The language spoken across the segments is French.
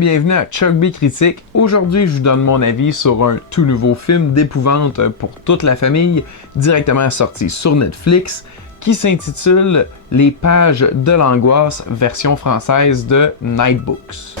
bienvenue à Chuck B Critique. Aujourd'hui, je vous donne mon avis sur un tout nouveau film d'épouvante pour toute la famille, directement sorti sur Netflix, qui s'intitule Les pages de l'angoisse, version française de Nightbooks.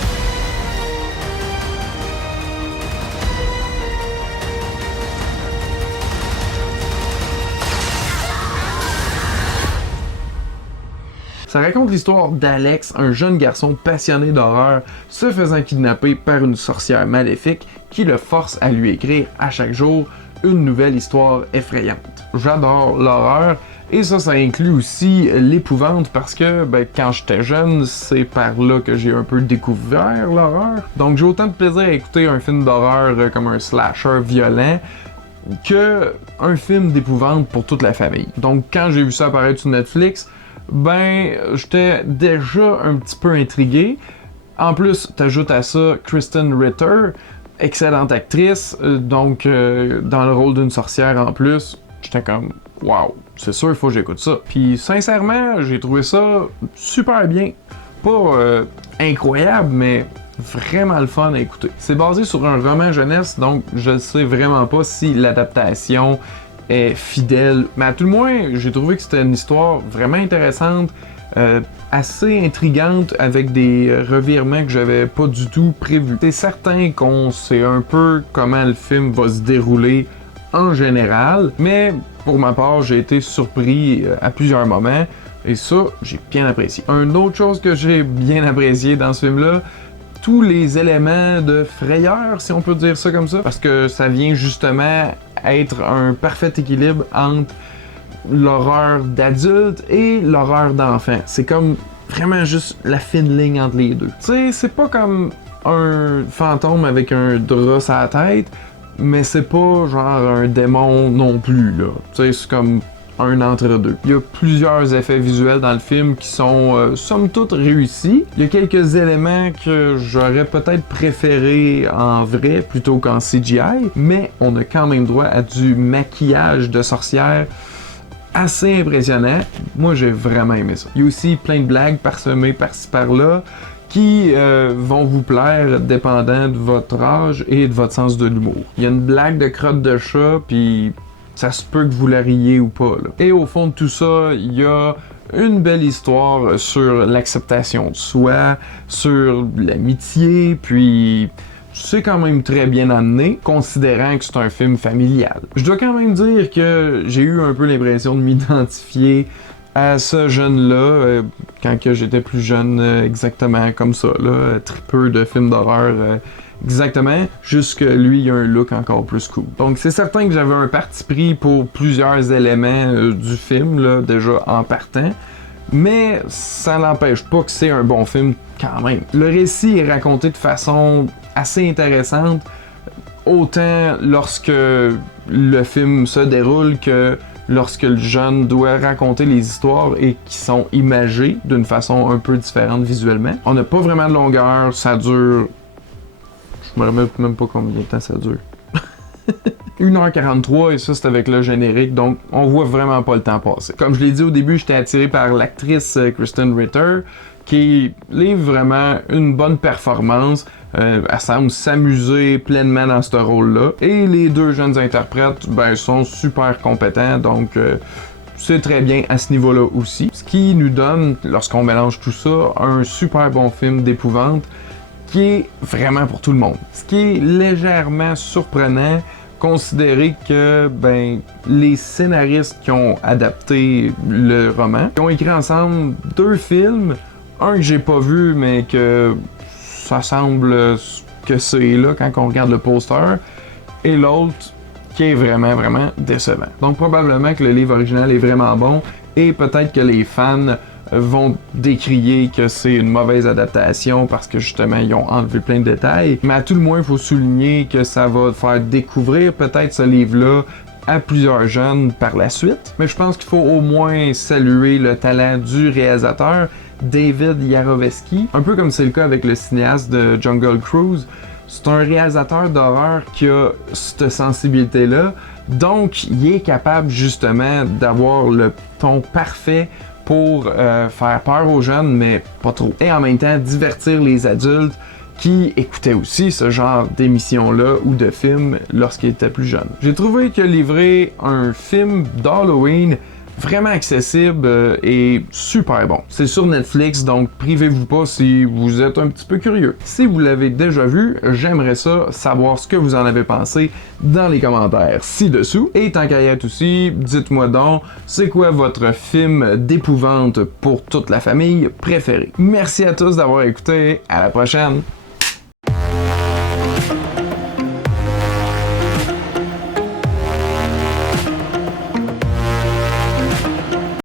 Ça raconte l'histoire d'Alex, un jeune garçon passionné d'horreur, se faisant kidnapper par une sorcière maléfique qui le force à lui écrire à chaque jour une nouvelle histoire effrayante. J'adore l'horreur et ça inclut aussi l'épouvante parce que quand j'étais jeune, c'est par là que j'ai un peu découvert l'horreur. Donc j'ai autant de plaisir à écouter un film d'horreur comme un slasher violent que un film d'épouvante pour toute la famille. Donc quand j'ai vu ça apparaître sur Netflix, j'étais déjà un petit peu intrigué. En plus, t'ajoutes à ça Krysten Ritter, excellente actrice, dans le rôle d'une sorcière en plus, j'étais comme « Wow, c'est sûr, il faut que j'écoute ça ». Puis sincèrement, j'ai trouvé ça super bien. Pas incroyable, mais vraiment le fun à écouter. C'est basé sur un roman jeunesse, donc je ne sais vraiment pas si l'adaptation est fidèle, mais à tout le moins, j'ai trouvé que c'était une histoire vraiment intéressante, assez intrigante, avec des revirements que j'avais pas du tout prévus. C'est certain qu'on sait un peu comment le film va se dérouler en général, mais pour ma part, j'ai été surpris à plusieurs moments, et ça, j'ai bien apprécié. Une autre chose que j'ai bien apprécié dans ce film-là, tous les éléments de frayeur, si on peut dire ça comme ça, parce que ça vient justement être un parfait équilibre entre l'horreur d'adulte et l'horreur d'enfant. C'est comme vraiment juste la fine ligne entre les deux. Tu sais, c'est pas comme un fantôme avec un drap sur la tête, mais c'est pas genre un démon non plus, là. Tu sais, c'est comme un entre-deux. Il y a plusieurs effets visuels dans le film qui sont somme toute réussis. Il y a quelques éléments que j'aurais peut-être préféré en vrai plutôt qu'en CGI, mais on a quand même droit à du maquillage de sorcière assez impressionnant. Moi, j'ai vraiment aimé ça. Il y a aussi plein de blagues parsemées par-ci par-là qui vont vous plaire dépendant de votre âge et de votre sens de l'humour. Il y a une blague de crotte de chat, puis ça se peut que vous la riez ou pas, là. Et au fond de tout ça, il y a une belle histoire sur l'acceptation de soi, sur l'amitié, puis c'est quand même très bien amené, considérant que c'est un film familial. Je dois quand même dire que j'ai eu un peu l'impression de m'identifier à ce jeune-là, quand que j'étais plus jeune, exactement comme ça, là, tripeux de films d'horreur, exactement, juste que lui, il a un look encore plus cool. Donc c'est certain que j'avais un parti pris pour plusieurs éléments du film, là, déjà en partant, mais ça n'empêche pas que c'est un bon film quand même. Le récit est raconté de façon assez intéressante, autant lorsque le film se déroule que lorsque le jeune doit raconter les histoires et qui sont imagées d'une façon un peu différente visuellement. On n'a pas vraiment de longueur, ça dure... Je me rappelle même pas combien de temps ça dure. 1h43 et ça c'est avec le générique, donc on voit vraiment pas le temps passer. Comme je l'ai dit au début, j'étais attiré par l'actrice Krysten Ritter qui livre vraiment une bonne performance. Elle semble s'amuser pleinement dans ce rôle-là. Et les deux jeunes interprètes sont super compétents, donc c'est très bien à ce niveau-là aussi. Ce qui nous donne, lorsqu'on mélange tout ça, un super bon film d'épouvante qui est vraiment pour tout le monde. Ce qui est légèrement surprenant, considérer que les scénaristes qui ont adapté le roman, qui ont écrit ensemble deux films, un que j'ai pas vu mais que ça semble que c'est là quand on regarde le poster, et l'autre qui est vraiment décevant. Donc probablement que le livre original est vraiment bon et peut-être que les fans vont décrier que c'est une mauvaise adaptation parce que justement ils ont enlevé plein de détails, mais à tout le moins il faut souligner que ça va faire découvrir peut-être ce livre-là à plusieurs jeunes par la suite. Mais je pense qu'il faut au moins saluer le talent du réalisateur David Yarovesky, un peu comme c'est le cas avec le cinéaste de Jungle Cruise. C'est un réalisateur d'horreur qui a cette sensibilité-là, donc il est capable justement d'avoir le ton parfait pour faire peur aux jeunes, mais pas trop. Et en même temps, divertir les adultes qui écoutait aussi ce genre d'émission-là ou de film lorsqu'il était plus jeune. J'ai trouvé que livrer un film d'Halloween vraiment accessible et super bon. C'est sur Netflix, donc privez-vous pas si vous êtes un petit peu curieux. Si vous l'avez déjà vu, j'aimerais ça savoir ce que vous en avez pensé dans les commentaires ci-dessous. Et tant qu'à y être aussi, dites-moi donc, c'est quoi votre film d'épouvante pour toute la famille préféré? Merci à tous d'avoir écouté, à la prochaine!